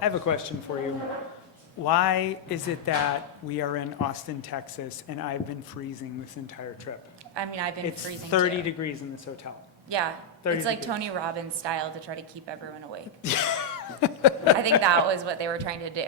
I have a question for you. Why is it that we are in Austin, Texas, and I've been freezing this entire trip? I mean, I've been It's freezing 30 too. degrees in this hotel. Yeah, 30 it's like degrees. Tony Robbins style to try to keep everyone awake. I think that was what they were trying to do.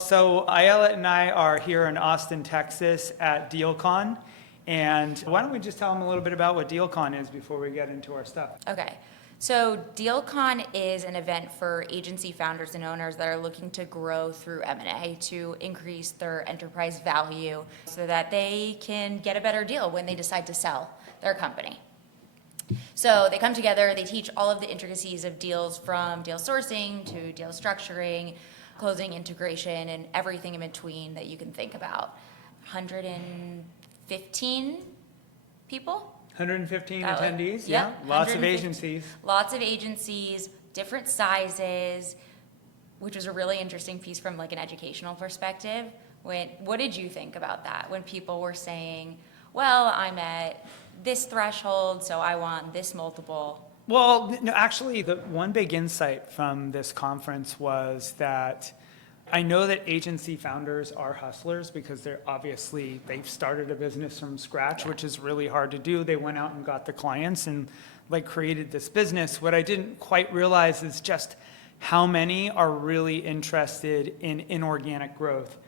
So Ayala and I are here in Austin, Texas at DealCon. And why don't we just tell them a little bit about what DealCon is before we get into our stuff? Okay, so DealCon is an event for agency founders and owners that are looking to grow through M&A to increase their enterprise value so that they can get a better deal when they decide to sell their company. So they come together, they teach all of the intricacies of deals from deal sourcing to deal structuring, closing integration, and everything in between that you can think about. 115 people? 115 That was- attendees, yep, Lots of 115. agencies. Lots of agencies, different sizes, which was a really interesting piece from like an educational perspective. What did you think about that when people were saying, well, I'm at this threshold, so I want this multiple? Well, no, actually, the one big insight from this conference was that I know that agency founders are hustlers because they've started a business from scratch, which is really hard to do. They went out and got the clients and like created this business. What I didn't quite realize is just how many are really interested in inorganic growth.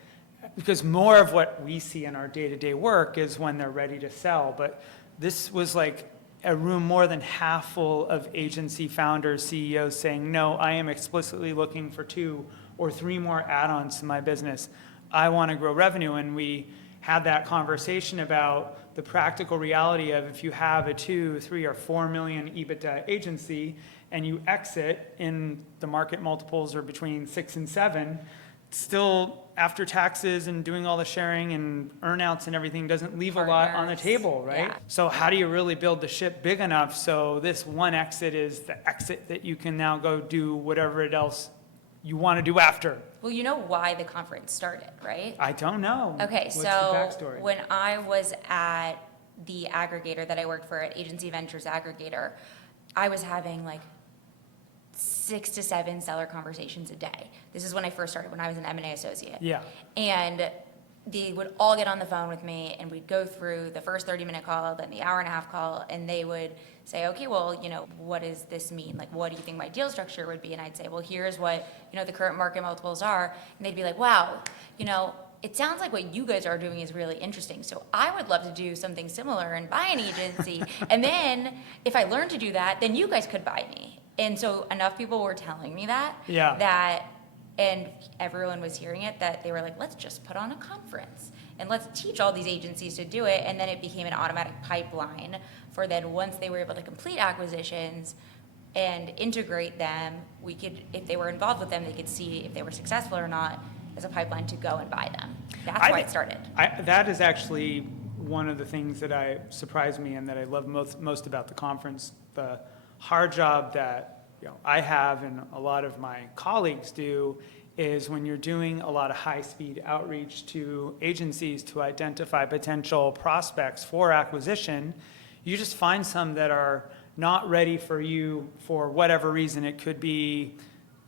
Because more of what we see in our day-to-day work is when they're ready to sell. But this was like a room more than half full of agency founders, CEOs saying, no, I am explicitly looking for 2 or 3 more add-ons to my business. I want to grow revenue. And we had that conversation about the practical reality of if you have a 2, 3, or 4 million EBITDA agency and you exit in the market multiples are between 6 and 7, still after taxes and doing all the sharing and earnouts and everything doesn't leave a lot on the Partners, table, right? yeah. So how do you really build the ship big enough so this one exit is the exit that you can now go do whatever else you want to do after? Well, you know why the conference started, right? I don't know. Okay, What's so the backstory? when I was at the aggregator that I worked for at Agency Ventures Aggregator, I was having like 6 to 7 seller conversations a day. This is when I first started, when I was an M&A associate. Yeah. And they would all get on the phone with me and we'd go through the first 30-minute call, then the hour-and-a-half call, and they would say, okay, well, what does this mean? Like, what do you think my deal structure would be? And I'd say, well, here's what, the current market multiples are. And they'd be like, wow, it sounds like what you guys are doing is really interesting. So I would love to do something similar and buy an agency. And then if I learned to do that, then you guys could buy me. And so enough people were telling me that, and everyone was hearing it, that they were like, let's just put on a conference and let's teach all these agencies to do it. And then it became an automatic pipeline for then once they were able to complete acquisitions and integrate them, we could, if they were involved with them, they could see if they were successful or not as a pipeline to go and buy them. That's why it started. That is actually one of the things that surprised me and that I love most about the conference. The hard job that I have and a lot of my colleagues do is when you're doing a lot of high-speed outreach to agencies to identify potential prospects for acquisition, you just find some that are not ready for you for whatever reason. It could be,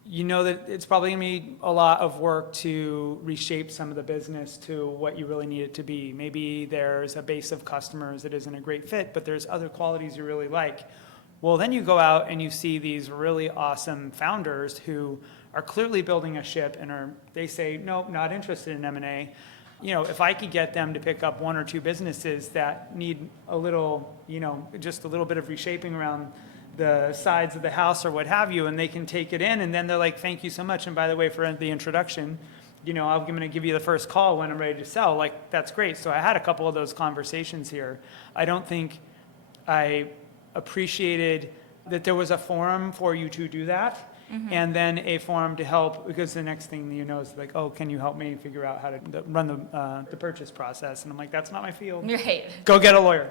that it's probably going to be a lot of work to reshape some of the business to what you really need it to be. Maybe there's a base of customers that isn't a great fit, but there's other qualities you really like. Well, then you go out and you see these really awesome founders who are clearly building a ship and they say, nope, not interested in M&A. If I could get them to pick up 1 or 2 businesses that need a little, just a little bit of reshaping around the sides of the house or what have you, and they can take it in, and then they're like, thank you so much. And by the way, for the introduction, I'm going to give you the first call when I'm ready to sell. Like, that's great. So I had a couple of those conversations here. I don't think I appreciated that there was a forum for you to do that, and then a forum to help, because the next thing is like, oh, can you help me figure out how to run the purchase process? And I'm like, that's not my field. Right. Go get a lawyer.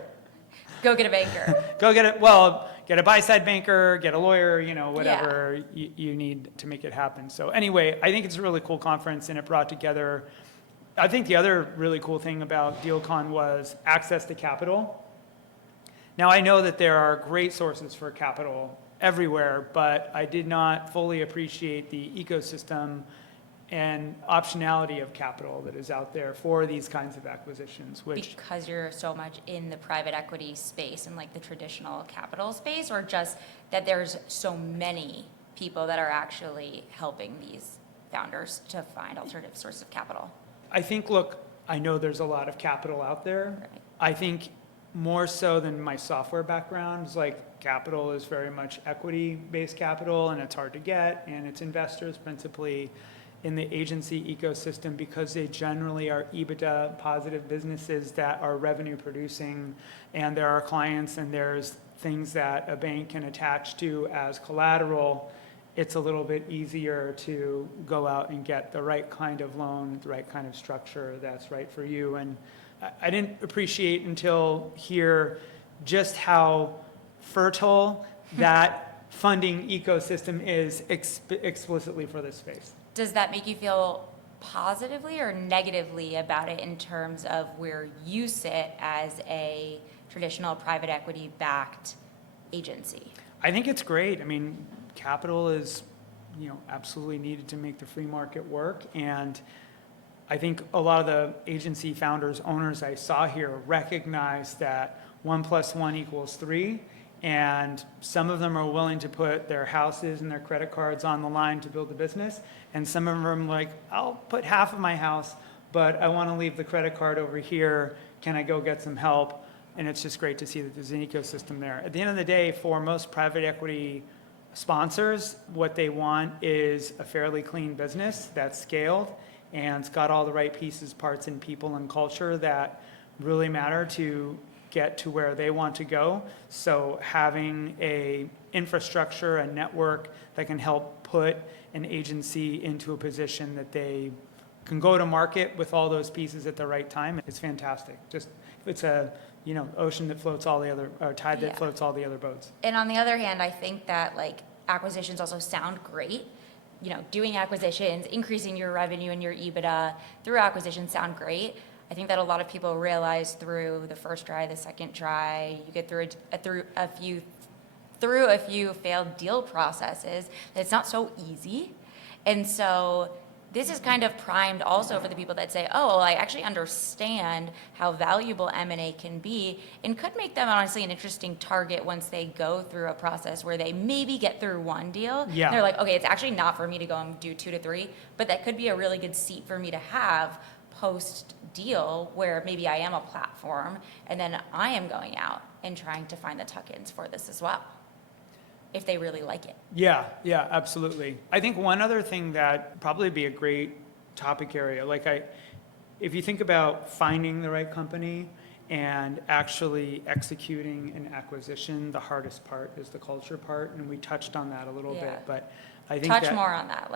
Go get a banker. Go get it. Well, get a buy-side banker, get a lawyer, whatever you need to make it happen. So anyway, I think it's a really cool conference, and it brought together, I think the other really cool thing about DealCon was access to capital. Now, I know that there are great sources for capital everywhere, but I did not fully appreciate the ecosystem and optionality of capital that is out there for these kinds of acquisitions, which... Because you're so much in the private equity space and like the traditional capital space, or just that there's so many people that are actually helping these founders to find alternative sources of capital? I think, look, I know there's a lot of capital out there. Right. I think more so than my software background, is like capital is very much equity-based capital, and it's hard to get, and it's investors principally in the agency ecosystem because they generally are EBITDA positive businesses that are revenue producing, and there are clients and there's things that a bank can attach to as collateral. It's a little bit easier to go out and get the right kind of loan, the right kind of structure that's right for you. And I didn't appreciate until here just how fertile that funding ecosystem is explicitly for this space. Does that make you feel positively or negatively about it in terms of where you sit as a traditional private equity backed agency? I think it's great. I mean, capital is, absolutely needed to make the free market work. And I think a lot of the agency founders, owners I saw here recognize that 1 + 1 = 3. And some of them are willing to put their houses and their credit cards on the line to build a business. And some of them are like, I'll put half of my house, but I want to leave the credit card over here. Can I go get some help? And it's just great to see that there's an ecosystem there. At the end of the day, for most private equity sponsors, what they want is a fairly clean business that's scaled and it's got all the right pieces, parts, and people and culture that really matter to get to where they want to go. So having a infrastructure, a network that can help put an agency into a position that they can go to market with all those pieces at the right time, it's fantastic. Just, it's a, ocean that floats all the other, or tide that floats all the other boats. And on the other hand, I think that like acquisitions also sound great. Doing acquisitions, increasing your revenue and your EBITDA through acquisitions sound great. I think that a lot of people realize through the first try, the second try, you get through a few failed deal processes, that it's not so easy. And so this is kind of primed also for the people that say, oh, well, I actually understand how valuable M&A can be, and could make them honestly an interesting target once they go through a process where they maybe get through one deal. Yeah. They're like, okay, it's actually not for me to go and do 2 to 3, but that could be a really good seat for me to have post-deal where maybe I am a platform and then I am going out and trying to find the tuck-ins for this as well, if they really like it. Yeah, absolutely. I think one other thing that probably be a great topic area, if you think about finding the right company and actually executing an acquisition, the hardest part is the culture part, and we touched on that a little bit, but I think Touch more on that,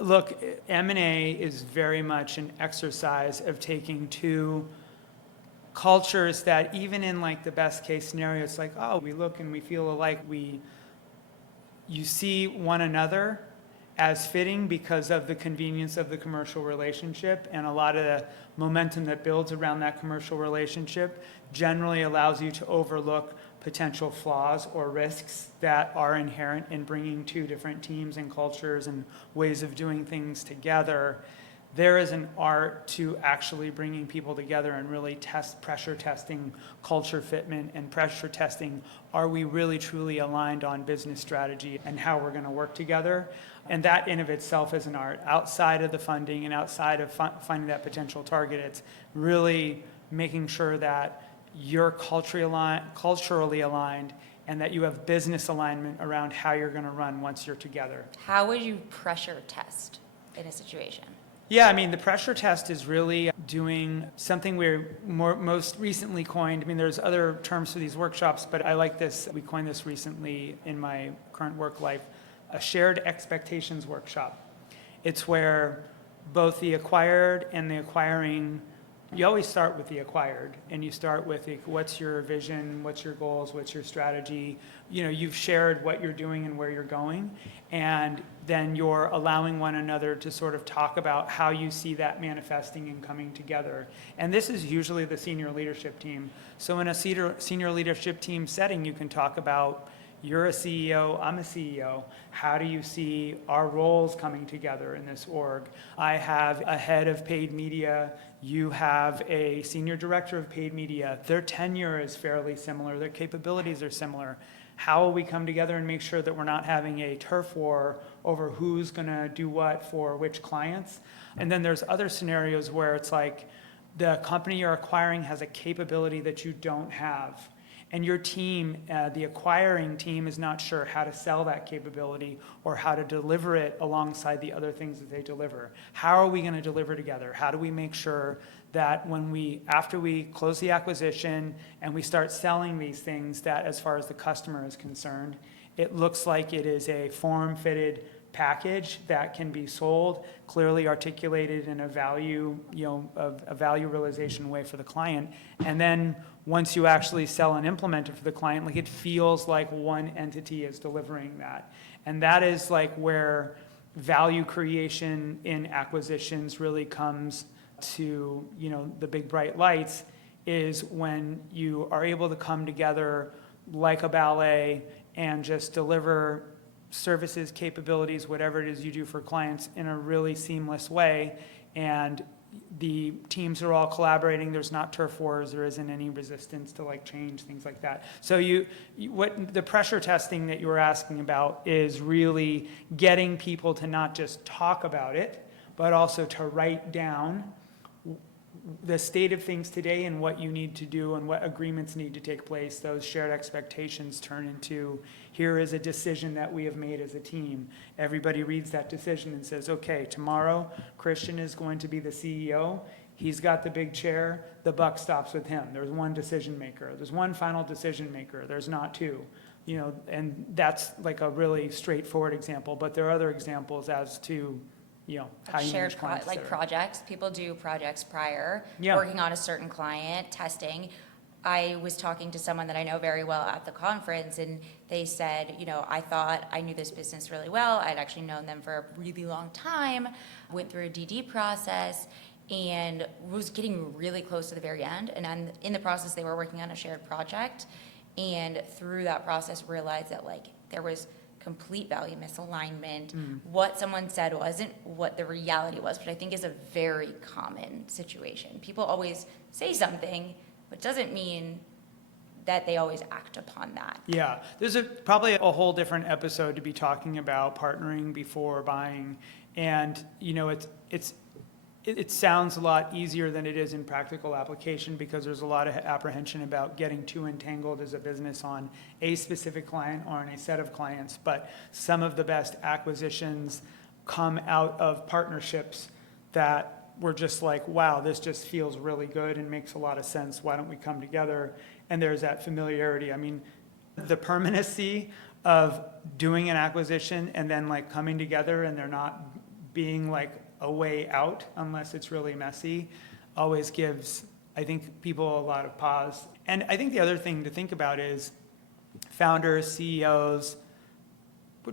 look, M&A is very much an exercise of taking two cultures that even in the best case scenario, it's like, oh, we look and we feel alike. You see one another as fitting because of the convenience of the commercial relationship, and a lot of the momentum that builds around that commercial relationship generally allows you to overlook potential flaws or risks that are inherent in bringing two different teams and cultures and ways of doing things together. There is an art to actually bringing people together and really pressure testing culture fitment and pressure testing, are we really truly aligned on business strategy and how we're going to work together? And that in of itself is an art. Outside of the funding and outside of finding that potential target, it's really making sure that you're culturally aligned and that you have business alignment around how you're going to run once you're together. How would you pressure test in a situation? Yeah, the pressure test is really doing something we're most recently coined. There's other terms for these workshops, but I like this. We coined this recently in my current work life, a shared expectations workshop. It's where both the acquired and the acquiring you always start with the acquired, and you start with what's your vision, what's your goals, what's your strategy. You've shared what you're doing and where you're going, and then you're allowing one another to sort of talk about how you see that manifesting and coming together. And this is usually the senior leadership team. So in a senior leadership team setting, you can talk about, you're a CEO, I'm a CEO. How do you see our roles coming together in this org? I have a head of paid media. You have a senior director of paid media. Their tenure is fairly similar. Their capabilities are similar. How will we come together and make sure that we're not having a turf war over who's going to do what for which clients? And then there's other scenarios where it's like the company you're acquiring has a capability that you don't have. And your team, the acquiring team, is not sure how to sell that capability or how to deliver it alongside the other things that they deliver. How are we going to deliver together? How do we make sure that after we close the acquisition and we start selling these things, that as far as the customer is concerned, it looks like it is a form-fitted package that can be sold, clearly articulated in a value, a value realization way for the client. And then once you actually sell and implement it for the client, like it feels like one entity is delivering that. And that is like where value creation in acquisitions really comes to, the big bright lights, is when you are able to come together like a ballet and just deliver services, capabilities, whatever it is you do for clients in a really seamless way. And the teams are all collaborating. There's not turf wars. There isn't any resistance to like change, things like that. So what the pressure testing that you were asking about is really getting people to not just talk about it, but also to write down the state of things today and what you need to do and what agreements need to take place. Those shared expectations turn into, here is a decision that we have made as a team. Everybody reads that decision and says, okay, tomorrow Christian is going to be the CEO. He's got the big chair. The buck stops with him. There's one decision maker. There's one final decision maker. There's not two. And that's like a really straightforward example. But there are other examples as to how you shared manage clients. projects. People do projects prior, Yeah. working on a certain client, testing. I was talking to someone that I know very well at the conference, and they said, I thought I knew this business really well. I'd actually known them for a really long time, went through a DD process, and was getting really close to the very end. And in the process, they were working on a shared project, and through that process, realized that there was complete value misalignment. What someone said wasn't what the reality was, which I think is a very common situation. People always say something, but doesn't mean that they always act upon that. Yeah, there's probably a whole different episode to be talking about partnering before buying, and it sounds a lot easier than it is in practical application, because there's a lot of apprehension about getting too entangled as a business on a specific client or on a set of clients. But some of the best acquisitions come out of partnerships that were just like, wow, this just feels really good and makes a lot of sense. Why don't we come together? And there's that familiarity. I mean, the permanency of doing an acquisition and then coming together and there not being a way out unless it's really messy always gives, I think, people a lot of pause. And I think the other thing to think about is founders, CEOs,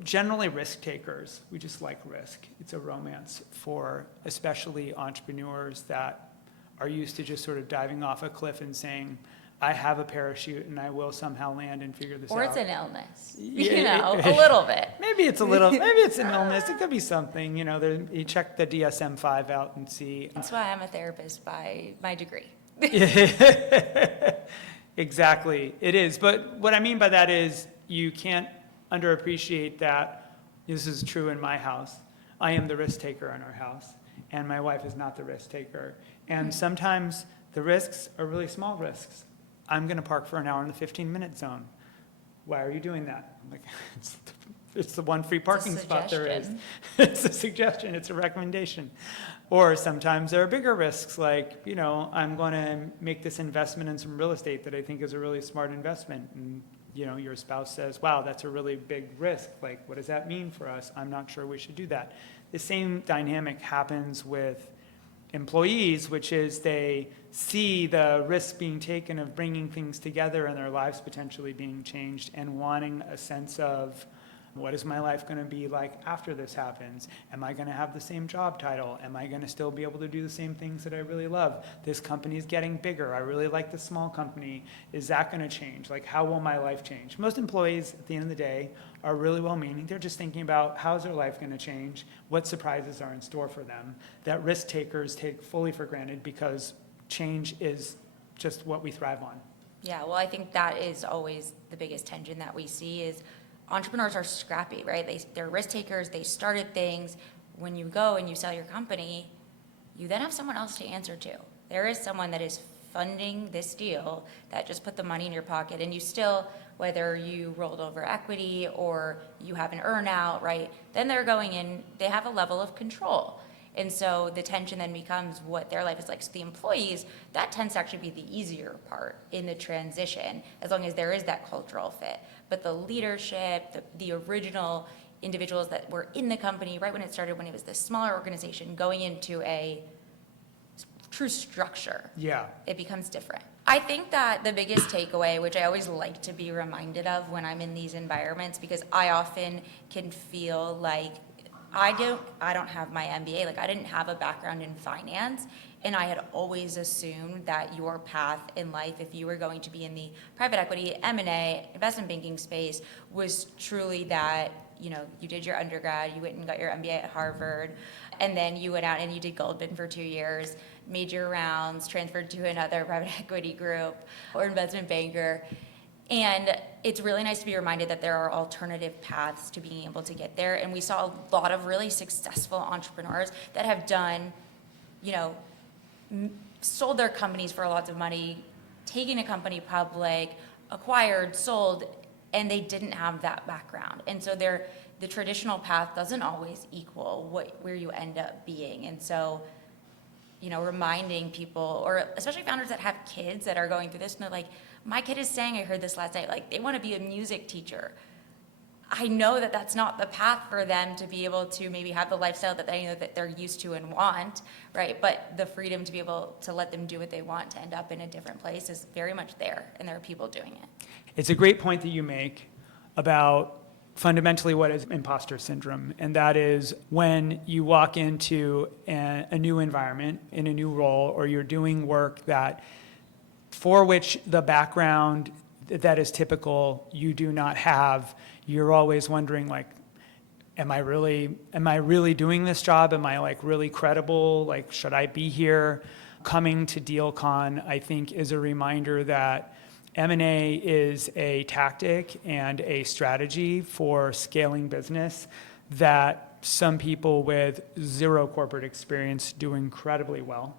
generally risk takers. We just like risk. It's a romance for especially entrepreneurs that are used to just sort of diving off a cliff and saying, I have a parachute and I will somehow land and figure this out. Or it's an illness, Yeah, a little bit. Maybe it's an illness. It could be something, you check the DSM-5 out and see. That's why I'm a therapist by my degree. Exactly, it is. But what I mean by that is you can't underappreciate that. This is true in my house. I am the risk taker in our house, and my wife is not the risk taker. And sometimes the risks are really small risks. I'm going to park for an hour in the 15-minute zone. Why are you doing that? I'm like, it's the one free parking spot there is. It's a suggestion. It's a recommendation. Or sometimes there are bigger risks, like, I'm going to make this investment in some real estate that I think is a really smart investment. And, your spouse says, wow, that's a really big risk. What does that mean for us? I'm not sure we should do that. The same dynamic happens with employees, which is they see the risk being taken of bringing things together and their lives potentially being changed and wanting a sense of, what is my life going to be like after this happens? Am I going to have the same job title? Am I going to still be able to do the same things that I really love? This company is getting bigger. I really like the small company. Is that going to change? Like, how will my life change? Most employees, at the end of the day, are really well-meaning. They're just thinking about how's their life going to change, what surprises are in store for them, that risk takers take fully for granted because change is just what we thrive on. Yeah, well, I think that is always the biggest tension that we see is entrepreneurs are scrappy, right? They're risk takers. They started things. When you go and you sell your company, you then have someone else to answer to. There is someone that is funding this deal that just put the money in your pocket, and you still, whether you rolled over equity or you have an earnout, right? Then they're going in, they have a level of control. And so the tension then becomes what their life is like. So the employees, that tends to actually be the easier part in the transition, as long as there is that cultural fit. But the leadership, the original individuals that were in the company right when it started, when it was this smaller organization, going into a true structure, Yeah. it becomes different. I think that the biggest takeaway, which I always like to be reminded of when I'm in these environments, because I often can feel like I don't have my MBA, like I didn't have a background in finance, and I had always assumed that your path in life, if you were going to be in the private equity, M&A, investment banking space, was truly that, you did your undergrad, you went and got your MBA at Harvard, and then you went out and you did Goldman for 2 years, made your rounds, transferred to another private equity group or investment banker. And it's really nice to be reminded that there are alternative paths to being able to get there. And we saw a lot of really successful entrepreneurs that have done, sold their companies for lots of money, taken a company public, acquired, sold, and they didn't have that background. And so the traditional path doesn't always equal where you end up being. And so, reminding people, or especially founders that have kids that are going through this, and they're like, my kid is saying, I heard this last night, like they want to be a music teacher. I know that that's not the path for them to be able to maybe have the lifestyle that they know that they're used to and want, right? But the freedom to be able to let them do what they want to end up in a different place is very much there, and there are people doing it. It's a great point that you make about fundamentally what is imposter syndrome, and that is when you walk into a new environment, in a new role, or you're doing work that for which the background that is typical you do not have. You're always wondering, like, am I really doing this job? Am I like really credible? Like, should I be here? Coming to DealCon, I think, is a reminder that M&A is a tactic and a strategy for scaling business that some people with zero corporate experience do incredibly well,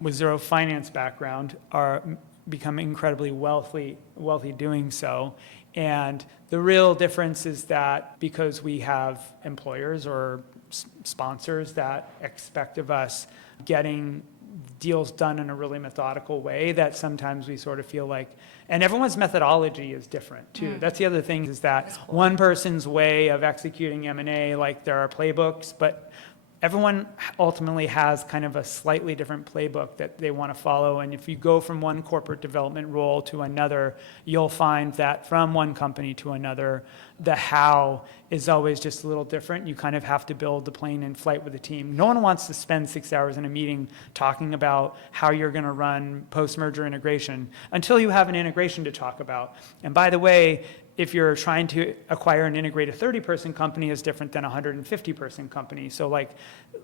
with zero finance background, are become incredibly wealthy doing so. And the real difference is that because we have employers or sponsors that expect of us getting deals done in a really methodical way, that sometimes we sort of feel like, and everyone's methodology is different too. That's the other thing, is that one person's way of executing M&A, like there are playbooks, but everyone ultimately has kind of a slightly different playbook that they want to follow. And if you go from one corporate development role to another, you'll find that from one company to another, the how is always just a little different. You kind of have to build the plane in flight with the team. No one wants to spend 6 hours in a meeting talking about how you're going to run post-merger integration until you have an integration to talk about. And by the way, if you're trying to acquire and integrate a 30-person company, is different than a 150-person company. So like,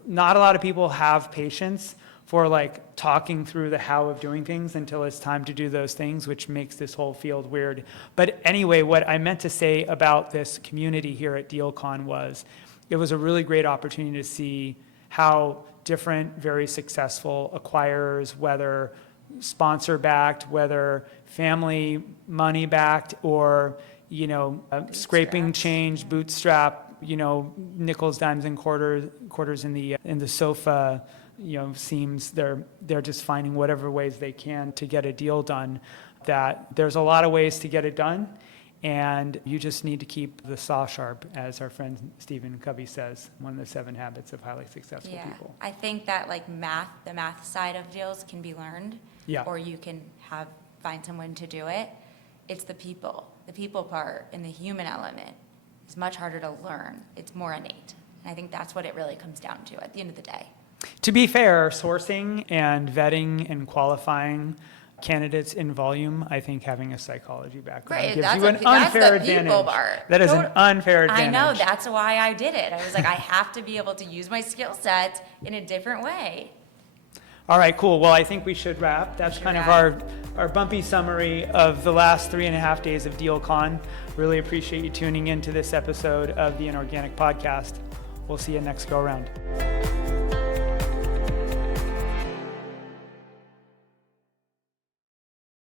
not a lot of people have patience for like talking through the how of doing things until it's time to do those things, which makes this whole field weird. But anyway, what I meant to say about this community here at DealCon was, it was a really great opportunity to see how different, very successful acquirers, whether sponsor-backed, whether family money-backed, or scraping change, bootstrap, nickels, dimes, and quarters in the sofa, seams. They're just finding whatever ways they can to get a deal done. That there's a lot of ways to get it done, And you just need to keep the saw sharp, as our friend Stephen Covey says, one of the 7 habits of highly successful Yeah, people. I think that like the math side of deals can be learned. Yeah. Or you can find someone to do it. It's the people part and the human element is much harder to learn. It's more innate. And I think that's what it really comes down to at the end of the day. To be fair, sourcing and vetting and qualifying candidates in volume, I think having a psychology background Great, gives that's you an that's unfair the people advantage. part. That is an unfair I advantage. know, that's why I did it. I was like, I have to be able to use my skill set in a different way. All right, cool. Well, I think we should wrap. That's kind of our bumpy summary of the last 3.5 days of DealCon. Really appreciate you tuning into this episode of the Inorganic podcast. We'll see you next go around.